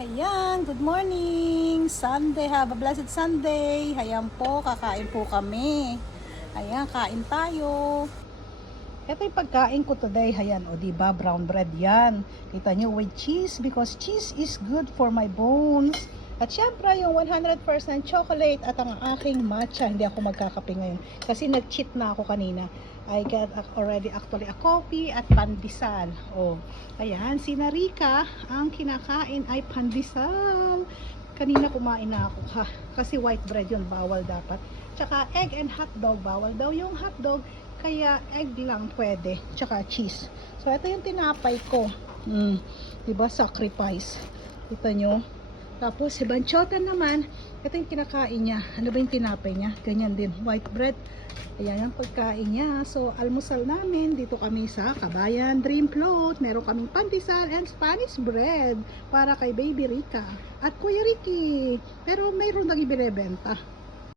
Ayan, good morning! Sunday, have a blessed Sunday! Ayan po, kakain po kami. Ayan, kain tayo. Ito yung pagkain ko today. Ayan, o diba, brown bread yan. Kita nyo with cheese because cheese is good for my bones. At syempre, yung 100% chocolate at ang aking matcha. Hindi ako magkakape ngayon kasi nag-cheat na ako kanina. I got already actually a coffee at pandesal. Oh, ayan, si Narika, ang kinakain ay pandesal. Kanina kumain na ako kasi white bread yun, bawal dapat. Tsaka egg and hotdog, bawal daw yung hotdog. Kaya egg lang pwede, tsaka cheese. So ito yung tinapay ko. Diba, sacrifice. Kita nyo. Tapos si Banchota naman, ito yung kinakain niya. Ano ba yung tinapay niya? Ganyan din, white bread. Ayan ang pagkain niya. So almusal namin, dito kami sa Kabayan Dream Float. Meron kaming pandesal and Spanish bread para kay Baby Rika at Kuya Ricky. Pero mayroon nang ibinebenta.